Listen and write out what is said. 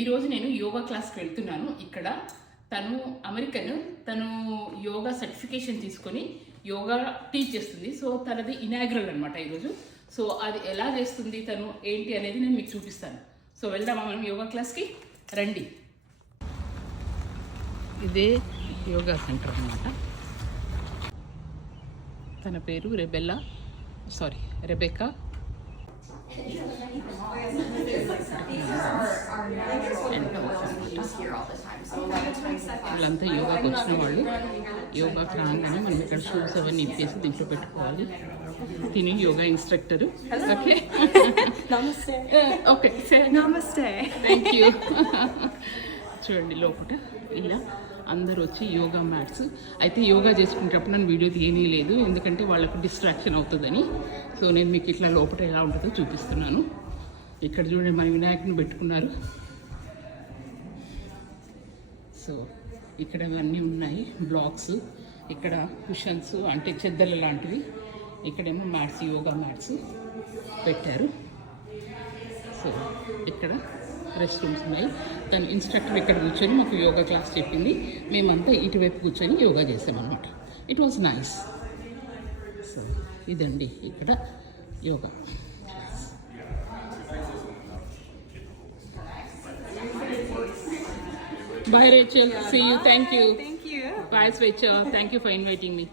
ఈరోజు నేను యోగా క్లాస్కి వెళ్తున్నాను. ఇక్కడ తను అమెరికన్, తను యోగా సర్టిఫికేషన్ తీసుకొని యోగా టీచ్ చేస్తుంది. సో తనది ఇనాగ్రల్ అనమాట ఈరోజు. సో అది ఎలా చేస్తుంది తను ఏంటి అనేది నేను మీకు చూపిస్తాను. సో వెళ్దామా మనం యోగా క్లాస్కి? రండి. ఇదే యోగా సెంటర్ అనమాట. తన పేరు రెబెకా. వీళ్ళంతా యోగాకి వచ్చిన వాళ్ళు. యోగాకి రాగానే మనం ఇక్కడ షూస్ అవన్నీ ఇప్పేసి దీంట్లో పెట్టుకోవాలి. తిని యోగా ఇన్స్ట్రక్టర్. ఓకే ఓకే నమస్తే. Thank you. చూడండి లోపల ఇలా అందరూ వచ్చి యోగా మ్యాట్స్. అయితే యోగా చేసుకునేటప్పుడు నన్ను వీడియో తీయలేదు, ఎందుకంటే వాళ్ళకు డిస్ట్రాక్షన్ అవుతుందని. సో నేను మీకు ఇట్లా లోపల ఎలా ఉంటుందో చూపిస్తున్నాను. ఇక్కడ చూడండి మన వినాయకుని పెట్టుకున్నారు. సో ఇక్కడ అన్నీ ఉన్నాయి బ్లాక్స్, ఇక్కడ కుషన్స్ అంటే చెద్దల లాంటివి, ఇక్కడేమో మ్యాట్స్, యోగా మ్యాట్స్ పెట్టారు. సో ఇక్కడ రెస్ట్ రూమ్స్ ఉన్నాయి. తను ఇన్స్ట్రక్టర్ ఇక్కడ కూర్చొని మాకు యోగా క్లాస్ చెప్పింది. మేమంతా ఇటువైపు కూర్చొని యోగా చేసామన్నమాట. It was nice. సో ఇదండి ఇక్కడ yoga. Bye Rachel, see you, thank you. Thank you. Bye Swechha, thank you for inviting me.